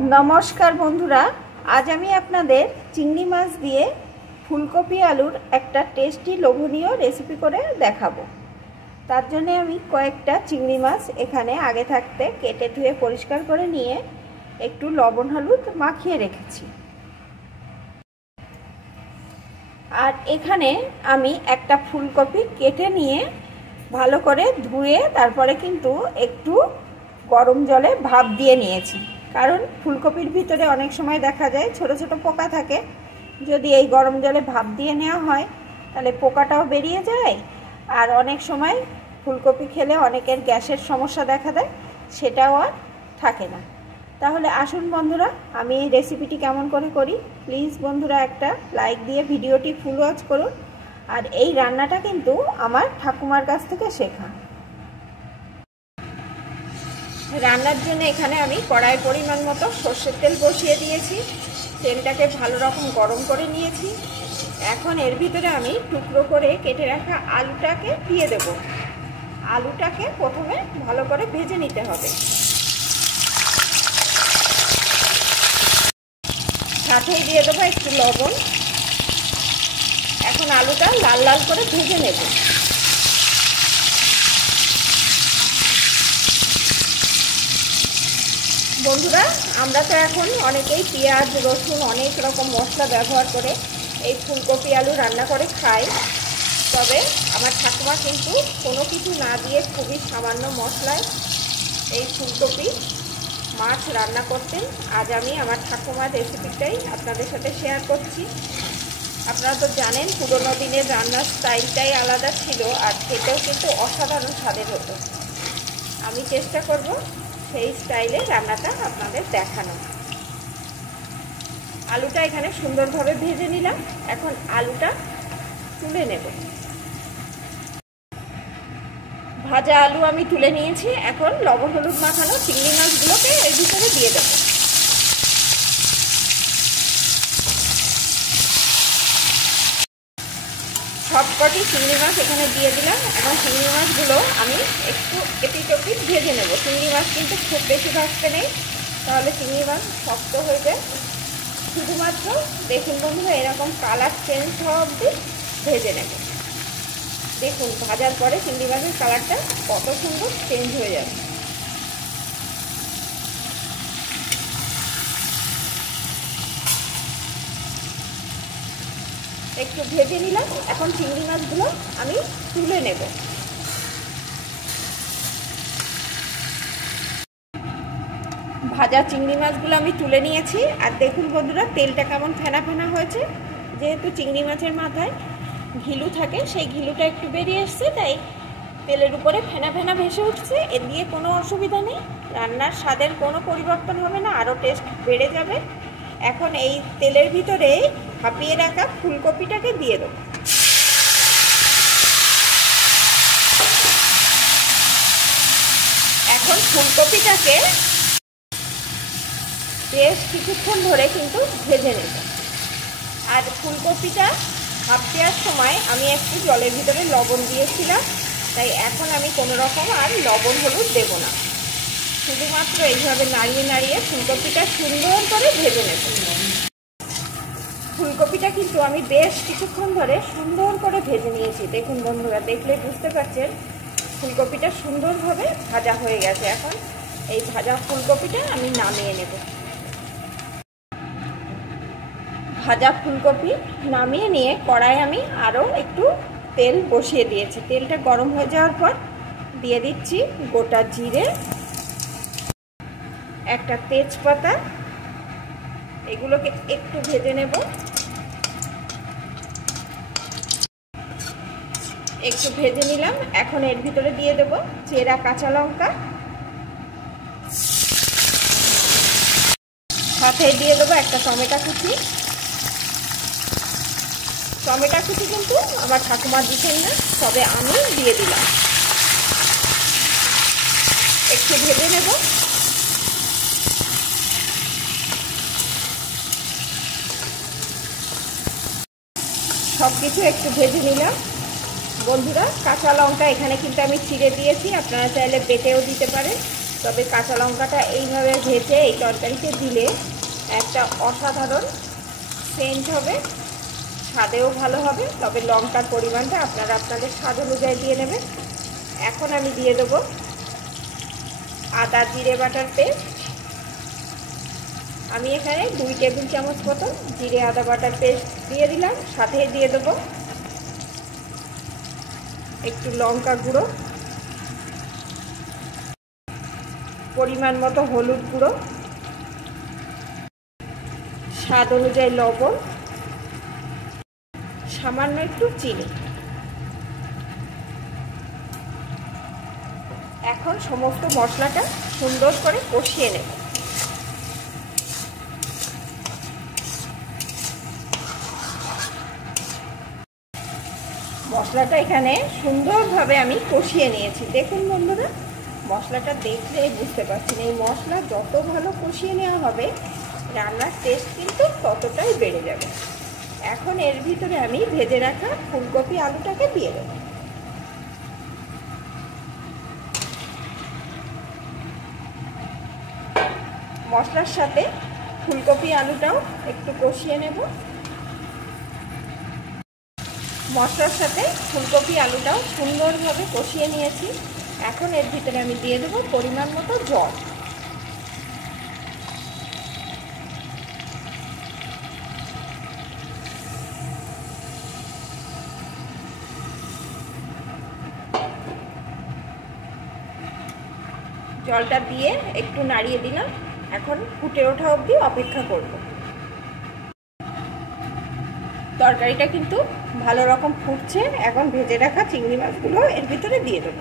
नमस्कार बंधुरा आज आमी आपनादेर चिंगड़ी माछ दिए फुलकपि आलुर एकटा टेस्टी लोभनीय रेसिपि करे देखाबो। तार जन्य आमी कयेकटा चिंगड़ी माछ एखाने आगे थाकते केटे धुए परिष्कार करे निये एकटू लवण हलुद माखिए रेखेछि। आर एखाने आमी एकटा फुलकपि केटे निये भालो करे धुए तारपरे किन्तु एकटू गरम जले भाप दिए नियेछि। कारण फुलकपिर भितरे अनेक समय देखा जाए छोटो छोटो पोका थाके, यदि एई गरम जले भाप दिए नेওয়া হয় ताहले पोकाटाও बेरिये जाए और अनेक समय फुलकपि खेले अनेकेर ग्यासेर समस्या देखा देय सेटाও আর থাকে না। তাহলে আসুন বন্ধুরা আমি এই রেসিপিটি কেমন করে করি। প্লিজ বন্ধুরা একটা লাইক দিয়ে ভিডিওটি ফুল ওয়াচ করুন। আর এই রান্নাটা কিন্তু আমার ঠাকুমার কাছ থেকে শেখা। রান্নার জন্য এখানে আমি কড়াই পরিমাণ মতো সরষের তেল বসিয়ে দিয়েছি। তেলটাকে ভালো রকম গরম করে নিয়েছি। এখন এর ভিতরে আমি টুকরো করে কেটে রাখা আলুটাকে দিয়ে দেব। আলুটাকে প্রথমে ভালো করে ভেজে নিতে হবে। সাথেই দিয়ে দেবো একটু লবণ। এখন আলুটা লাল লাল করে ভেজে নেব। বন্ধুরা আমরা তো এখন অনেকেই পেঁয়াজ রসুন অনেক রকম মশলা ব্যবহার করে এই ফুলকপি আলু রান্না করে খাই, তবে আমার ঠাকুমা কিন্তু কোনো কিছু না দিয়ে খুবই সামান্য মশলায় এই ফুলকপি মাছ রান্না করতেন। আজ আমি আমার ঠাকুমার রেসিপিটাই আপনাদের সাথে শেয়ার করছি। আপনারা তো জানেন পুরোনো দিনের রান্নার স্টাইলটাই আলাদা ছিল আর খেতেও কিন্তু অসাধারণ স্বাদের হতো। আমি চেষ্টা করব সেই স্টাইলে রান্নাটা আপনাদের দেখানো। আলুটা এখানে সুন্দরভাবে ভেজে নিলাম। এখন আলুটা তুলে নেব। ভাজা আলু আমি তুলে নিয়েছি। এখন লবণ হলুদ মাখানো চিংড়ি মাছগুলোকে এর ভিতরে দিয়ে দেব। সবকটি চিংড়ি মাছ এখানে দিয়ে দিলাম। এবং চিংড়ি মাছগুলো আমি একটু এপিট ভেজে নেব। চিংড়ি মাছ কিন্তু খুব বেশি ভাজতে নেই, তাহলে চিংড়ি মাছ শক্ত হয়ে যায়। শুধুমাত্র দেখুন বন্ধুরা এরকম কালার চেঞ্জ হওয়া অবধি ভেজে নেব। দেখুন ভাজার পরে চিংড়ি মাছের কালারটা কত সুন্দর চেঞ্জ হয়ে যাবে। একটু ভেজে নিলাম। এখন চিংড়ি মাছগুলো আমি তুলে নেব। ভাজা চিংড়ি মাছগুলো আমি তুলে নিয়েছি। আর দেখুন বন্ধুরা তেলটা কেমন ফেনা ফেনা হয়েছে। যেহেতু চিংড়ি মাছের মাথায় ঘিলু থাকে সেই ঘিলুটা একটু বেরিয়ে এসছে, তাই তেলের উপরে ফেনা ফেনা ভেসে উঠছে। এ দিয়ে কোনো অসুবিধা নেই, রান্নার স্বাদের কোনো পরিবর্তন হবে না, আরও টেস্ট বেড়ে যাবে। এখন এই তেলের ভিতরে ভাপিয়ে রাখা ফুলকপিটাকে দিয়ে দেব। এখন ফুলকপিটাকে বেশ কিছুক্ষণ ধরে কিন্তু ভেজে নেব। আর ফুলকপিটা ভাপ দেওয়ার সময় আমি একটু জলের ভিতরে লবণ দিয়েছিলাম, তাই এখন আমি কোনো রকম আর লবণ হলুদ দেব না। শুধুমাত্র এইভাবে নাড়িয়ে নাড়িয়ে ফুলকপিটা সুন্দর করে ভেজে নেব। ফুলকপিটা কিন্তু আমি বেশ কিছুক্ষণ ধরে সুন্দর করে ভেজে নিয়েছি। দেখুন বন্ধুরা দেখলে বুঝতে পারছেন ফুলকপিটা সুন্দরভাবে ভাজা হয়ে গেছে। এখন এই ভাজা ফুলকপিটা আমি নামিয়ে নেব। ভাজা ফুলকপি নামিয়ে নিয়ে কড়াইয়ে আমি আরও একটু তেল বসিয়ে দিয়েছি। তেলটা গরম হয়ে যাওয়ার পর দিয়ে দিচ্ছি গোটা জিরে, একটা তেজপাতা। এগুলোকে একটু ভেজে নেব। একটু ভেজে নিলাম। এখন এর ভিতরে দিয়ে দেব চেরা কাঁচা লঙ্কা, সাথে দিয়ে দেবো একটা টমেটো কুচি। টমেটো কুচি কিন্তু আমার ঠাকুমা দিতেন না, তবে আমি দিয়ে দিলাম। একটু ভেজে নেব। সব কিছু একটু ভেজে নিলাম। বন্ধুরা কাঁচা লঙ্কা এখানে কিন্তু আমি চিড়ে দিয়েছি, আপনারা চাইলে বেটেও দিতে পারেন। তবে কাঁচা লঙ্কাটা এইভাবে ভেজে এই তরকারিতে দিলে একটা অসাধারণ সেন্ট হবে, স্বাদেও ভালো হবে। তবে লঙ্কার পরিমাণটা আপনারা আপনাদের স্বাদ অনুযায়ী দিয়ে নেবেন। এখন আমি দিয়ে দেবো আদা জিরে বাটার পেস্ট। আমি এখানে 2 টেবিল চামচ মতো জিরে আদা বাটার পেস্ট দিয়ে দিলাম। সাথে দিয়ে দেবো একটু লঙ্কা গুঁড়ো, পরিমাণ মতো হলুদ গুঁড়ো, স্বাদ অনুযায়ী লবণ, সামান্য একটু চিনি। এখন সমস্ত মশলাটা সুন্দর করে কষিয়ে নেব। মশলাটা এখানে সুন্দরভাবে আমি কষিয়ে নিয়েছি। দেখুন বন্ধুরা, মশলাটা দেখলেই বুঝতে পারছেন এই মশলা যত ভালো কষিয়ে নেওয়া হবে রান্নার টেস্ট কিন্তু ততটাই বেড়ে যাবে। এখন এর ভিতরে আমি ভেজে রাখা ফুলকপি আলুটাকে দিয়ে দেব। মশলার সাথে ফুলকপি আলুটাও একটু কষিয়ে নেব। মশলার সাথে ফুলকপি আলুটাও সুন্দরভাবে কষিয়ে নিয়েছি। এখন এর ভিতরে আমি দিয়ে দেবো পরিমাণ মতো জল। জলটা দিয়ে একটু নাড়িয়ে দিলাম। এখন ফুটে ওঠা অবধি অপেক্ষা করব। তরকারিটা কিন্তু ভালো রকম ফুটছে। এখন ভেজে রাখা চিংড়ি মাছগুলো এর ভিতরে দিয়ে দেবো।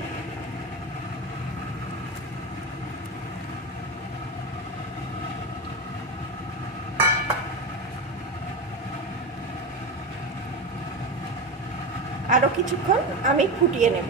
আরও কিছুক্ষণ আমি ফুটিয়ে নেব।